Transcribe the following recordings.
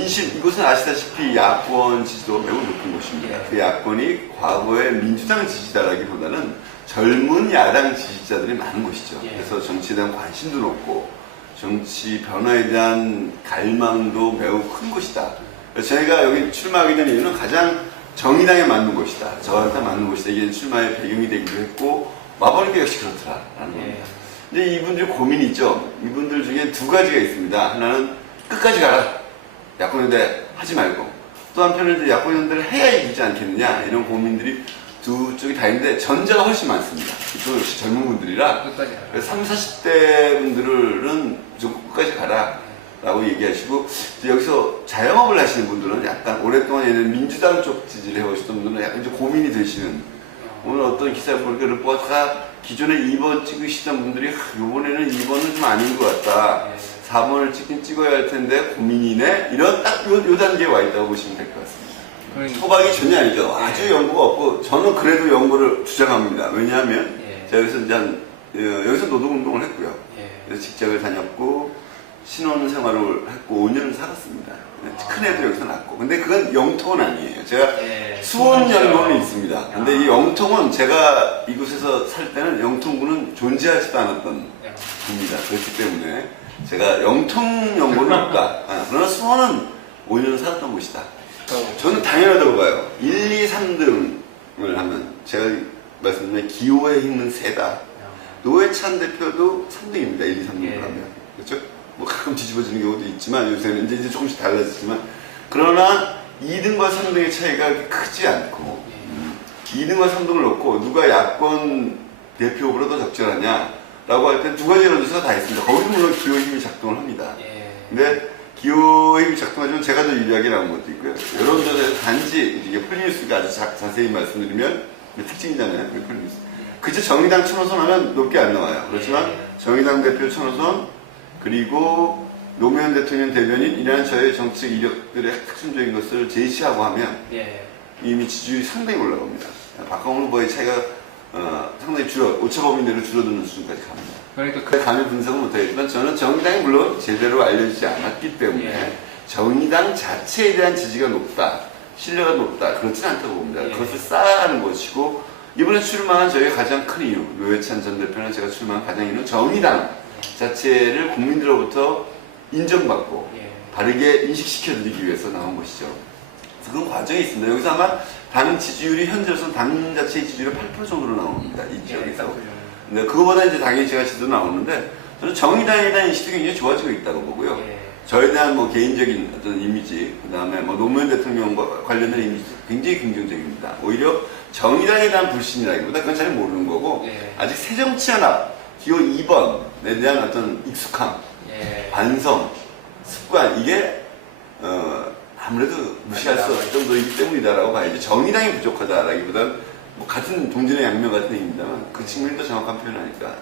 민심, 이곳은 아시다시피 야권 지지도가 매우 높은 곳입니다. 그 야권이 과거의 민주당 지지자라기보다는 젊은 야당 지지자들이 많은 곳이죠. 그래서 정치에 대한 관심도 높고 정치 변화에 대한 갈망도 매우 큰 곳이다. 저희가 여기 출마하게 된 이유는 가장 정의당에 맞는 곳이다. 저한테 맞는 곳이다. 이게 출마의 배경이 되기도 했고 마보니까 역시 그렇더라라는 겁니다. 근데 이분들 고민이 있죠. 이분들 중에 두 가지가 있습니다. 하나는 끝까지 가라. 야권연대 하지 말고 또 한편은 야권연대를 해야 이기지 않겠느냐 이런 고민들이 두 쪽이 다 있는데 전자가 훨씬 많습니다. 이쪽 역시 젊은 분들이라 30, 40대 분들은 무조건 끝까지 가라 라고 얘기하시고 여기서 자영업을 하시는 분들은 약간 오랫동안 얘는 민주당 쪽 지지를 해오시던 분들은 약간 좀 고민이 되시는 오늘 어떤 기사를 보니까 르포가 기존에 2번 찍으시던 분들이 이번에는 2번은 좀 아닌 것 같다. 4번을 찍긴 찍어야 할 텐데 고민이네. 이런 딱 요 단계에 와 있다고 보시면 될 것 같습니다. 토박이 전혀 아니죠. 아주 연고가 없고 저는 그래도 연고를 주장합니다. 왜냐하면 제가 여기서 이제 여기서 노동운동을 했고요. 그래서 직장을 다녔고 신혼생활을 했고 5년을 살았습니다. 큰애도 여기서 낳고. 근데 그건 영통은 아니에요. 제가 수원연고는 있습니다. 근데 이 영통은 제가 이곳에서 살 때는 영통구는 존재하지도 않았던 구입니다. 그렇기 때문에 제가 영통연고는 없다. 그러나 수원은 5년 살았던 곳이다. 저는 당연하다고 봐요. 1, 2, 3등을 하면 제가 말씀드린 기호의 힘은 세다. 노회찬 대표도 3등입니다. 1, 2, 3등을 하면. 그렇죠? 뭐 가끔 뒤집어지는 경우도 있지만 요새는 이제 조금씩 달라지지만 그러나 2등과 3등의 차이가 크지 않고 2등과 3등을 놓고 누가 야권 대표 후보로 더 적절하냐 라고 할 때 두 가지 여론조사가 다 있습니다. 거기도 물론 기호의 힘이 작동을 합니다. 근데 기호의 힘이 작동하지만 제가 더 유리하게 나온 것도 있고요. 여론조사에서 단지 이게 폴리뉴스가 아주 자세히 말씀드리면 특징이잖아요. 폴리뉴스. 그저 정의당 천호선 하면 높게 안 나와요. 그렇지만 정의당 대표 천호선 그리고 노무현 대통령 대변인이라는 저의 정책 이력들의 핵심적인 것을 제시하고 하면 이미 지지율이 상당히 올라갑니다. 박홍근 후보의 차이가 상당히 오차범위내로 줄어드는 수준까지 갑니다. 그러니까 감히 분석은 못하겠지만 저는 정의당이 물론 제대로 알려지지 않았기 때문에 정의당 자체에 대한 지지가 높다, 신뢰가 높다 그렇진 않다고 봅니다. 그것을 쌓아가는 것이고 이번에 출마한 저희의 가장 큰 이유 노회찬 전 대표는 제가 출마한 가장 이유는 정의당 자체를 국민들로부터 인정받고 바르게 인식시켜드리기 위해서 나온 것이죠. 그런 과정이 있습니다. 여기서 아마 당 지지율이 현재로서는 당 자체의 지지율이 8% 정도로 나옵니다. 이 지역에서. 근데 그거보다 이제 당연히 제가 지도 나오는데 저는 정의당에 대한 인식이 굉장히 좋아지고 있다고 보고요. 저에 대한 뭐 개인적인 어떤 이미지, 그 다음에 뭐 노무현 대통령과 관련된 이미지 굉장히 긍정적입니다. 오히려 정의당에 대한 불신이라기보다 그건 잘 모르는 거고 아직 새정치연합 기호 2번에 대한 어떤 익숙함, 반성, 습관 이게 아무래도 무시할 수 없을 정도이기 때문이다라고 봐야지 정의당이 부족하다라기보다는 뭐 같은 동전의 양면 같은 얘기입니다만 그 측면이 더 정확한 표현하니까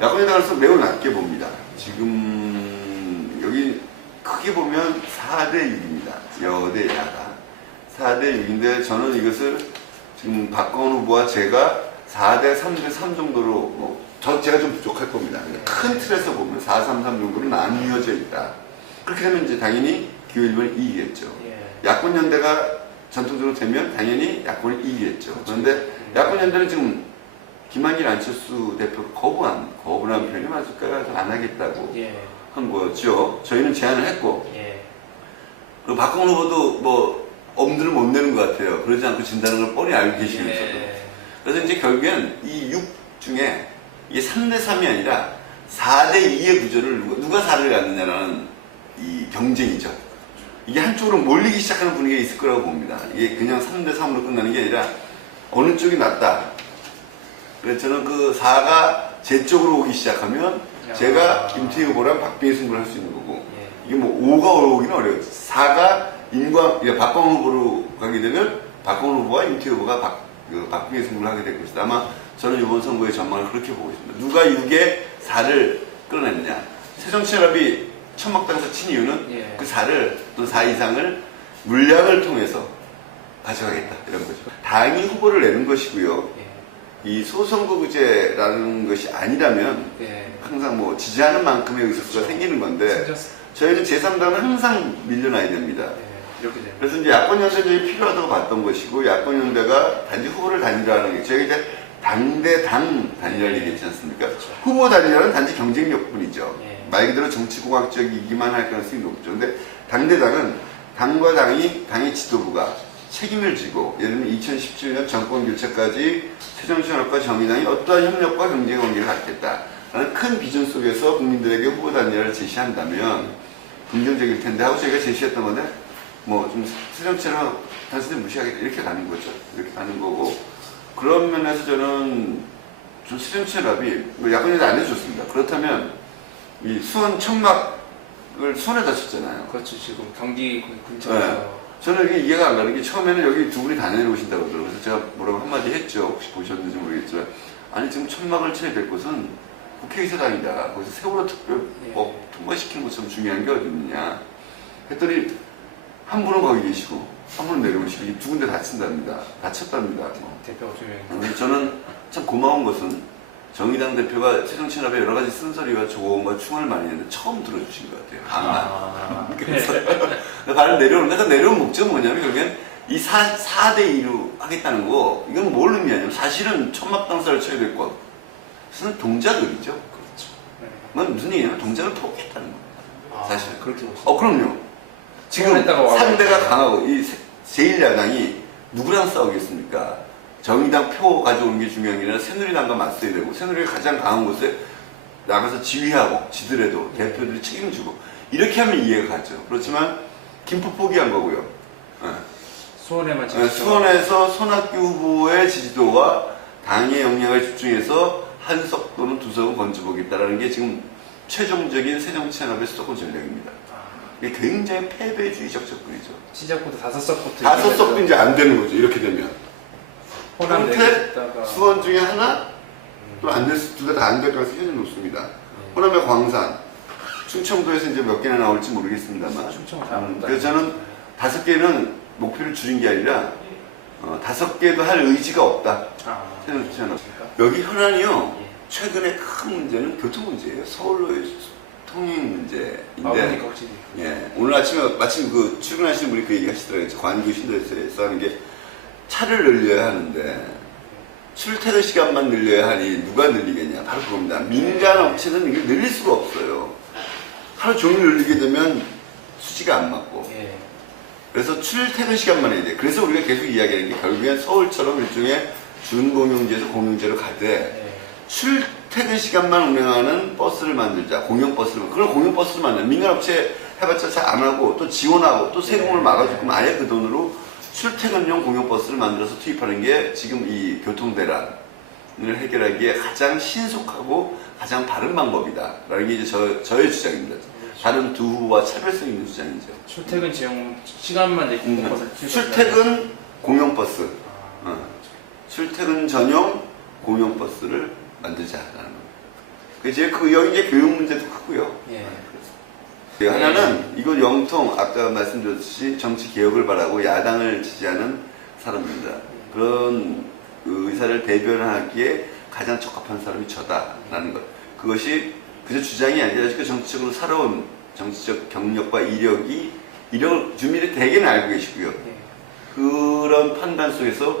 야권에당으로서 매우 낮게 봅니다. 지금 여기 크게 보면 4대 6입니다. 여대 야당 4대 6인데 저는 이것을 지금 박광원 후보와 제가 4대 3대 3 정도로 뭐 제가 좀 부족할 겁니다. 큰 틀에서 보면 4, 3, 3 정도로 나뉘어져 있다. 그렇게 되면 이제 당연히 기호 1번이 이기겠죠. 야권연대가 전통적으로 되면 당연히 야권이 이기겠죠. 그런데 야권연대는 지금 김한길 안철수 대표가 거부한 표현이 맞을까요? 안 하겠다고 한 거죠. 저희는 제안을 했고 그리고 박홍근 후보도 뭐 엄두를 못 내는 것 같아요. 그러지 않고 진다는 걸 뻔히 알고 계시면서도. 그래서 이제 결국엔 이 6 중에 이게 3대 3이 아니라 4대 2의 구조를 누가 4를 갖느냐라는 이 경쟁이죠. 이게 한쪽으로 몰리기 시작하는 분위기가 있을 거라고 봅니다. 이게 그냥 3대 3으로 끝나는 게 아니라 어느 쪽이 낫다. 그래서 저는 그 4가 제 쪽으로 오기 시작하면 제가 김태희 후보랑 박빙의 승부를 할 수 있는 거고 이게 뭐 5가 오기는 어려워요. 4가 박광원 후보로 가게 되면 박광원 후보와 김태희 후보가 박빙의 승부를 하게 될 것이다. 아마 저는 이번 선거의 전망을 그렇게 보고 있습니다. 누가 6에 4를 끌어냈냐. 새정치연합이 천막당에서 친 이유는 그 4를 또 4 이상을 물량을 통해서 가져가겠다 이런 거죠. 당이 후보를 내는 것이고요. 이 소선거구제라는 것이 아니라면 항상 뭐 지지하는 만큼의 의석수가 생기는 건데 저희는 제3당은 항상 밀려나야 됩니다. 이렇게 되면. 그래서 이제 야권연대전이 필요하다고 봤던 것이고, 야권연대가 단지 후보를 단일화하는 게, 저희가 이제 당대당 단일화를 얘기했지 않습니까? 그렇죠. 후보 단일화는 단지 경쟁력뿐이죠. 예. 말 그대로 정치공학적이기만 할 가능성이 높죠. 근데 당대당은 당과 당의 지도부가 책임을 지고, 예를 들면 2017년 정권 교체까지 새정치연합과 정의당이 어떠한 협력과 경쟁 관계를 갖겠다라는 큰 비전 속에서 국민들에게 후보 단일화를 제시한다면 긍정적일 텐데 하고 저희가 제시했던 건데, 뭐 좀 새정치연합 단순히 무시하겠다 이렇게 가는 거죠. 이렇게 가는 거고, 그런 면에서 저는 좀 새정치연합이 뭐 야권에도 안 해줬습니다. 그렇다면 이 수원 천막을 수원에다 쳤잖아요. 그렇죠. 지금 경기 근처에서. 네. 저는 이게 이해가 안 가는 게, 처음에는 여기 두 분이 다 내려오신다고 그러더라고요. 그래서 제가 뭐라고 한마디 했죠. 혹시 보셨는지 모르겠지만, 아니 지금 천막을 쳐야 될 곳은 국회의사당이다. 거기서 세월호 특별법 통과시키는 것처럼 중요한 게 어디 있느냐 했더니, 한 분은 거기 계시고 한 분은 내려오시고 이 두 군데 다친답니다. 다쳤답니다. 대표가 중요한. 저는 참 고마운 것은 정의당 대표가 새정치연합에 여러 가지 쓴소리와 조언과 충원을 많이 했는데 처음 들어주신 것 같아요. 그래서 나는 내려온 목적은 뭐냐면, 결국엔 이 4대2로 하겠다는 거, 이건 뭘 의미하냐면, 사실은 천막당사를 쳐야 될 것은 동작을이죠. 그렇죠. 그건 무슨 얘기냐면, 동작을 포기했다는 겁니다. 사실. 그렇게 보시죠. 그럼요. 지금 상대가 강하고, 이 제1야당이 누구랑 싸우겠습니까? 정의당 표 가져오는 게 중요한 게 아니라 새누리당과 맞서야 되고, 새누리가 가장 강한 곳에 나가서 지휘하고, 지더라도 대표들이 책임지고, 이렇게 하면 이해가 가죠. 그렇지만 김포 포기한 거고요. 수원에만 수원에서 손학규 후보의 지지도와 당의 역량을 집중해서 한석 또는 두석은 건져보겠다라는 게 지금 최종적인 새정치연합의 수도권 전략입니다. 이게 굉장히 패배주의적 접근이죠. 시작부터 5석부터 5석도 이제 안 되는 거죠. 이렇게 되면. 호남 평택, 수원 중에 하나, 또 안 될 수, 둘 다 안 될 가능성이 굉장히 높습니다. 호남의 광산, 충청도에서 이제 몇 개나 나올지 모르겠습니다만. 그래서 저는 5개는 목표를 줄인 게 아니라, 5개도 할 의지가 없다. 여기 현안이요, 최근에 큰 문제는 교통 문제예요. 서울로의 통행 문제인데, 예, 오늘 아침에 마침 그 출근하시는 분이 그 얘기 하시더라고요. 관구 신도에서 하는 게, 차를 늘려야 하는데 출퇴근 시간만 늘려야 하니 누가 늘리겠냐. 바로 그겁니다. 민간 업체는 이걸 늘릴 수가 없어요. 하루 종일 늘리게 되면 수지가 안 맞고. 그래서 출퇴근 시간만 해야 돼. 그래서 우리가 계속 이야기하는 게, 결국엔 서울처럼 일종의 준공용제에서 공용제로 가되, 출퇴근 시간만 운행하는 버스를 만들자. 공용버스를. 그런 공용버스를 만들자. 민간업체 해봤자 잘 안 하고, 또 지원하고, 또 세금을 막아주고, 아예 그 돈으로 출퇴근용 공용버스를 만들어서 투입하는 게 지금 이 교통대란을 해결하기에 가장 신속하고 가장 바른 방법이다라는 게 이제 저의 주장입니다. 다른 두 후보와 차별성 있는 주장이죠. 출퇴근 지용 시간만 내는 것을 출퇴근 공용버스, 출퇴근 전용 공용버스를 만들자라는 거예요. 여기 이제 교육 문제도 크고요. 하나는, 이거 영통, 아까 말씀드렸듯이 정치 개혁을 바라고 야당을 지지하는 사람입니다. 그런 의사를 대변하기에 가장 적합한 사람이 저다라는 것. 그것이 그저 주장이 아니라 정치적으로 살아온 정치적 경력과 이력을 주민들이 대개는 알고 계시고요. 그런 판단 속에서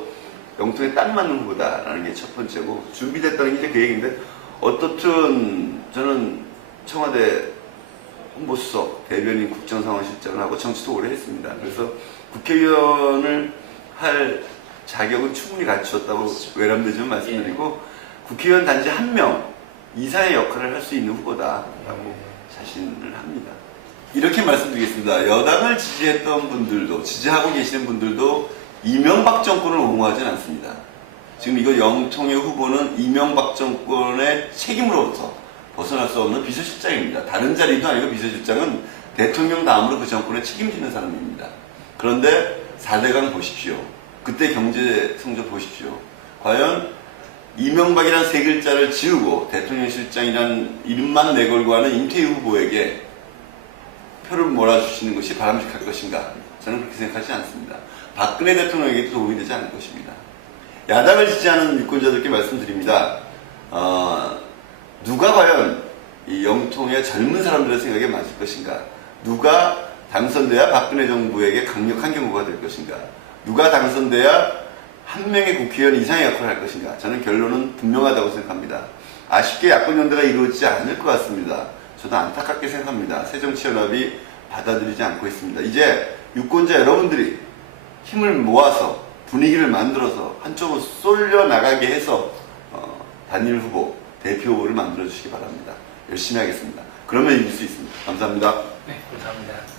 영통에 딱 맞는 후보다라는 게 첫 번째고, 준비됐다는 게 이제 그 얘기인데, 어떻든 저는 청와대 홍보수석, 대변인, 국정상황실장을 하고 정치도 오래 했습니다. 그래서 국회의원을 할 자격은 충분히 갖추었다고 외람되지만 말씀드리고, 국회의원 단지 한 명 이상의 역할을 할 수 있는 후보다라고 자신을 합니다. 이렇게 말씀드리겠습니다. 여당을 지지했던 분들도, 지지하고 계시는 분들도 이명박 정권을 옹호하지는 않습니다. 지금 이거 영통의 후보는 이명박 정권의 책임으로부터 벗어날 수 없는 비서실장입니다. 다른 자리도 아니고 비서실장은 대통령 다음으로 그 정권을 책임지는 사람입니다. 그런데 4대강 보십시오. 그때 경제 성적 보십시오. 과연 이명박이란 세 글자를 지우고 대통령실장이란 이름만 내걸고 하는 임태희 후보에게 표를 몰아주시는 것이 바람직할 것인가? 저는 그렇게 생각하지 않습니다. 박근혜 대통령에게도 도움이 되지 않을 것입니다. 야당을 지지하는 유권자들께 말씀드립니다. 누가 과연 이 영통의 젊은 사람들의 생각에 맞을 것인가? 누가 당선돼야 박근혜 정부에게 강력한 경고가 될 것인가? 누가 당선돼야 한 명의 국회의원 이상의 역할을 할 것인가? 저는 결론은 분명하다고 생각합니다. 아쉽게 야권연대가 이루어지지 않을 것 같습니다. 저도 안타깝게 생각합니다. 새정치연합이 받아들이지 않고 있습니다. 이제 유권자 여러분들이 힘을 모아서 분위기를 만들어서 한쪽으로 쏠려 나가게 해서 단일 후보, 대표 후보를 만들어 주시기 바랍니다. 열심히 하겠습니다. 그러면 이길 수 있습니다. 감사합니다. 네, 감사합니다.